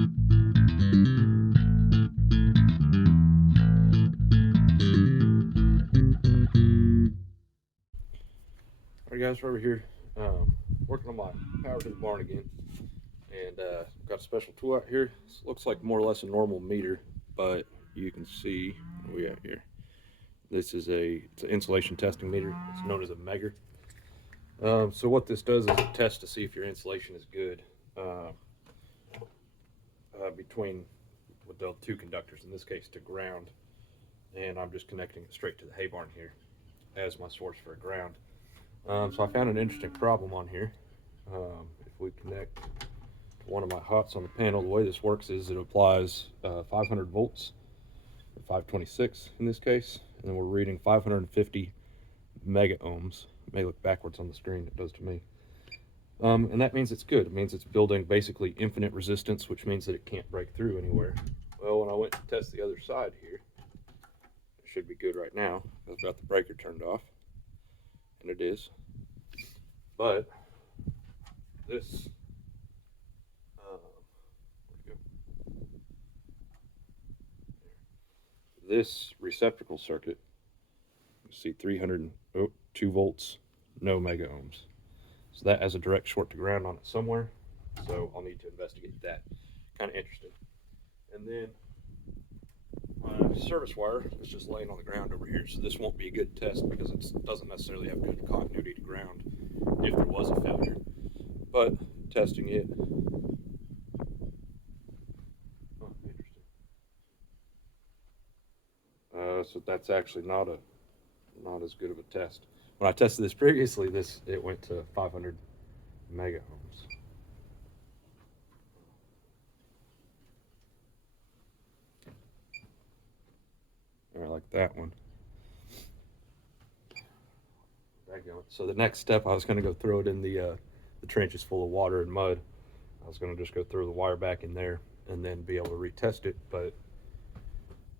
Alright guys, we're over here working on my power to the barn again, and got a special tool out here. This looks like more or less a normal meter, but you can see what we got here. This is it's an insulation testing meter. It's known as a megger. So what this does is it tests to see if your insulation is good between the two conductors, in this case to ground, and I'm just connecting it straight to the hay barn here as my source for ground. So I found an interesting problem on here. If we connect to one of my hots on the panel, the way this works is it applies 500 volts, or 526 in this case, and then we're reading 550 mega ohms. It may look backwards on the screen, it does to me. And that means it's good. It means it's building basically infinite resistance, which means that it can't break through anywhere. Well, when I went to test the other side here, it should be good right now. I've got the breaker turned off, and it is. But this this receptacle circuit, you see 302 volts, no mega ohms. So that has a direct short to ground on it somewhere. So I'll need to investigate that. Kind of interesting. And then my service wire is just laying on the ground over here. So this won't be a good test because it doesn't necessarily have good continuity to ground if there was a failure. But testing it. Oh, interesting. So that's actually not as good of a test. When I tested this previously, it went to 500 mega ohms. All right, like that one. So the next step, I was going to go throw it in the trench is full of water and mud. I was going to just go throw the wire back in there and then be able to retest it, but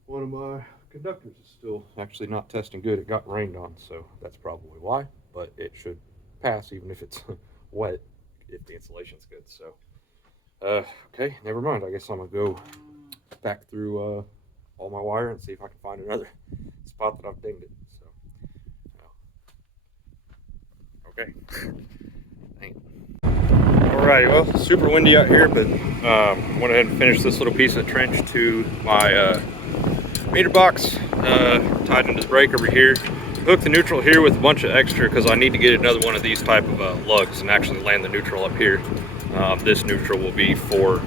one of my conductors is still actually not testing good. It got rained on, so that's probably why, but it should pass even if it's wet if the insulation's good. So okay, never mind. I guess I'm gonna go back through all my wire and see if I can find another spot that I've dinged it. So okay. Alrighty, well, super windy out here, but went ahead and finished this little piece of trench to my meter box, tied into the brake over here. Hooked the neutral here with a bunch of extra because I need to get another one of these type of lugs and actually land the neutral up here. This neutral will be for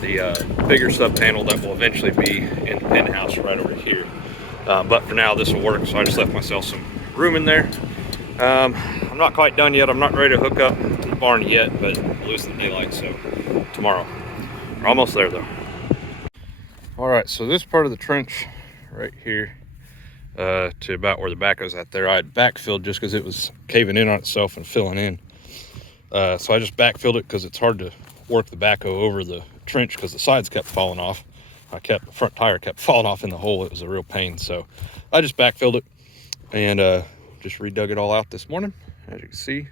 the bigger sub panel that will eventually be in the penthouse right over here. But for now, this will work, so I just left myself some room in there. I'm not quite done yet. I'm not ready to hook up to the barn yet, but we'll lose the daylight, so tomorrow. We're almost there though. All right, so this part of the trench right here to about where the backhoe's at there, I had backfilled just because it was caving in on itself and filling in. So I just backfilled it because it's hard to work the backhoe over the trench because the sides kept falling off. The front tire kept falling off in the hole. It was a real pain. So I just backfilled it and just redug it all out this morning. As you can see,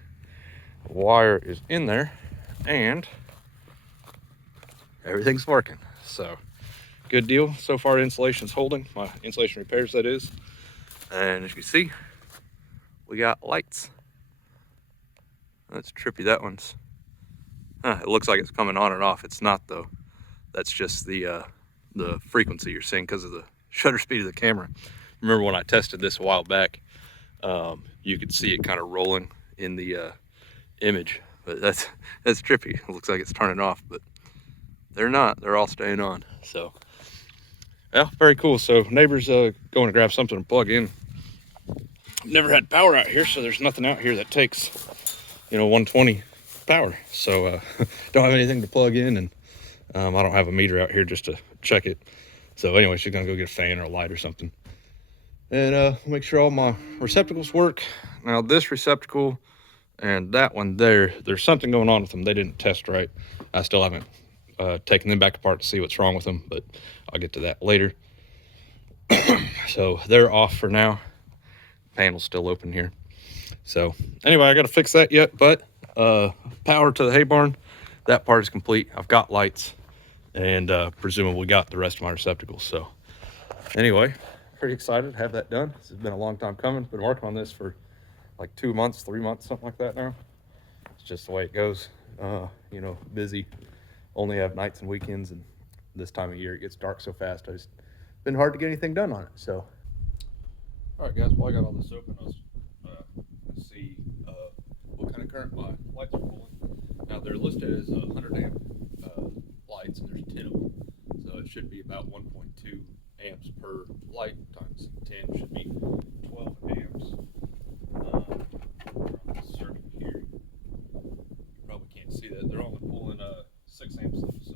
the wire is in there and everything's working. So good deal. So far, insulation's holding. My insulation repairs, that is. And as you can see, we got lights. That's trippy, that one's. It looks like it's coming on and off. It's not though. That's just the frequency you're seeing because of the shutter speed of the camera. Remember when I tested this a while back, you could see it kind of rolling in the image. But that's trippy. It looks like it's turning off, but they're not. They're all staying on. So yeah, very cool. So neighbors going to grab something to plug in. Never had power out here, so there's nothing out here that takes 120 power. So don't have anything to plug in, and I don't have a meter out here just to check it. So anyway, she's gonna go get a fan or a light or something, and make sure all my receptacles work. Now this receptacle and that one there's something going on with them. They didn't test right. I still haven't taken them back apart to see what's wrong with them, but I'll get to that later. So they're off for now. Panel's still open here. So anyway, I got to fix that yet, but power to the hay barn, that part is complete. I've got lights and presumably got the rest of my receptacles. So anyway, pretty excited to have that done. This has been a long time coming. Been working on this for like 2 months, 3 months, something like that now. It's just the way it goes. You know, busy. Only have nights and weekends, and this time of year it gets dark so fast. It's been hard to get anything done on it. So, all right, guys. While I got all this open, I was see what kind of current my lights are pulling. Now they're listed as 100 amp lights, and there's 10 of them, so it should be about 1.2 amps per light times 10 should be 12 amps. On this circuit here, you probably can't see that. They're only pulling 6 amps, so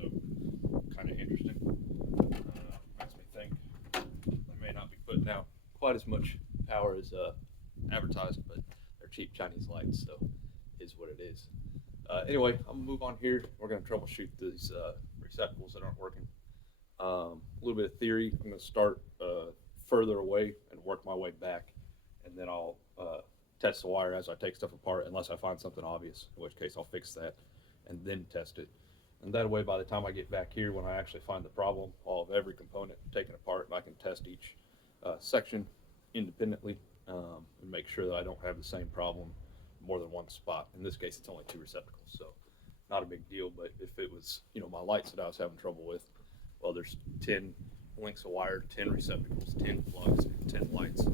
kind of interesting. Makes me think they may not be putting out quite as much power as advertised, but they're cheap Chinese lights, so is what it is. Anyway, I'm gonna move on here. We're gonna troubleshoot these receptacles that aren't working. A little bit of theory. I'm gonna start further away and work my way back, and then I'll test the wire as I take stuff apart, unless I find something obvious, in which case I'll fix that and then test it. And that way, by the time I get back here, when I actually find the problem, I'll have every component taken apart, and I can test each section independently and make sure that I don't have the same problem more than one spot. In this case, it's only 2 receptacles, so not a big deal. But if it was, you know, my lights that I was having trouble with, well, there's 10 links of wire, 10 receptacles, 10 plugs, and 10 lights.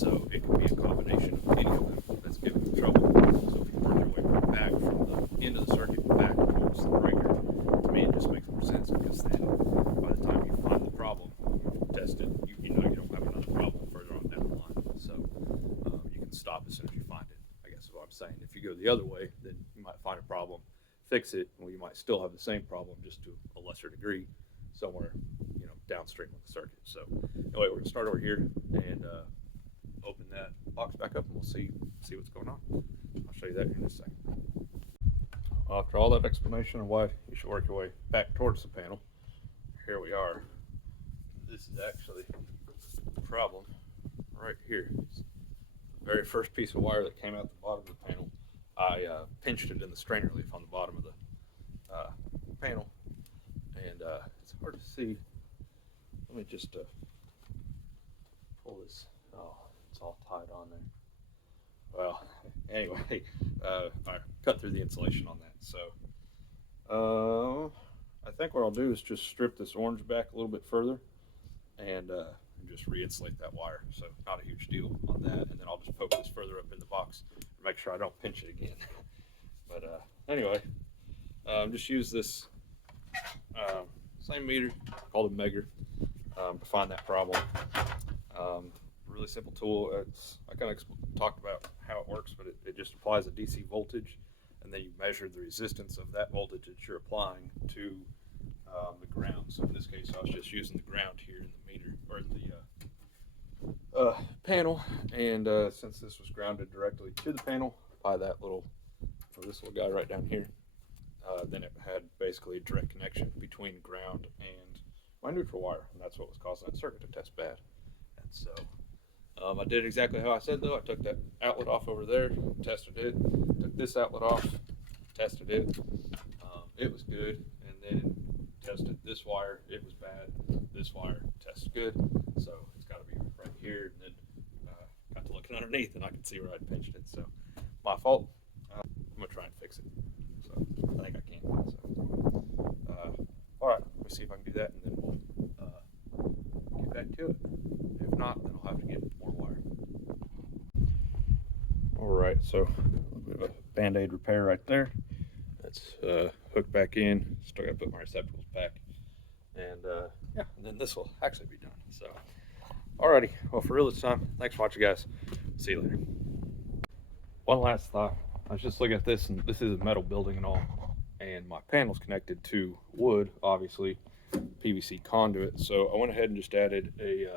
So it could be a combination of any of them that's giving you trouble. So if you work your way back from the end of the circuit back towards the breaker, to me it just makes more sense, because then by the time you find the problem, test it, you know you don't have another problem further on down the line. So you can stop as soon as you find it, I guess is what I'm saying. If you go the other way, then you might find a problem, fix it, well, you might still have the same problem, just to a lesser degree, somewhere, you know, downstream of the circuit. So anyway, we're gonna start over here and open that box back up, and we'll see what's going on. I'll show you that here in a second. After all that explanation of why you should work your way back towards the panel, here we are. This is actually the problem right here. It's the very first piece of wire that came out the bottom of the panel. I pinched it in the strainer leaf on the bottom of the panel, and it's hard to see. Let me just pull this. Oh, it's all tied on there. Well, anyway, I cut through the insulation on that. So I think what I'll do is just strip this orange back a little bit further, and just re-insulate that wire. So not a huge deal on that. And then I'll just poke this further up in the box and make sure I don't pinch it again. But anyway, just use this same meter called a Megger to find that problem. Really simple tool. I kind of talked about how it works, but it just applies a DC voltage, and then you measure the resistance of that voltage that you're applying to the ground. So in this case, I was just using the ground here in the meter, or in the panel, and since this was grounded directly to the panel by that little, or this little guy right down here, then it had basically a direct connection between ground and my neutral wire, and that's what was causing that circuit to test bad. And so I did exactly how I said, though. I took that outlet off over there, tested it, took this outlet off, tested it, it was good, and then tested this wire, it was bad, this wire tested good, so it's got to be right here. And then got to looking underneath, and I could see where I'd pinched it, so my fault. I'm going to try and fix it, so I think I can. So, alright, let me see if I can do that, and then we'll get back to it. If not, then I'll have to get more wire. Alright, so we have a band-aid repair right there. That's hooked back in. Still got to put my receptacles back, and yeah, and then this will actually be done. So alrighty, well, for real this time, thanks for watching, guys. See you later. One last thought. I was just looking at this, and this is a metal building and all, and my panel's connected to wood, obviously, PVC conduit. So I went ahead and just added a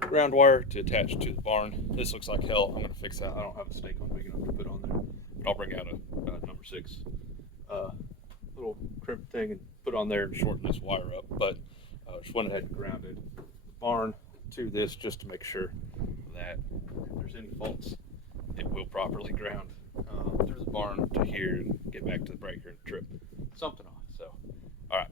ground wire to attach to the barn. This looks like hell. I'm going to fix that. I don't have a stake on big enough to put on there, but I'll bring out a number 6 little crimp thing and put on there and shorten this wire up. But just went ahead and grounded the barn to this, just to make sure that if there's any faults, it will properly ground through the barn to here and get back to the breaker and trip something off. So, all right.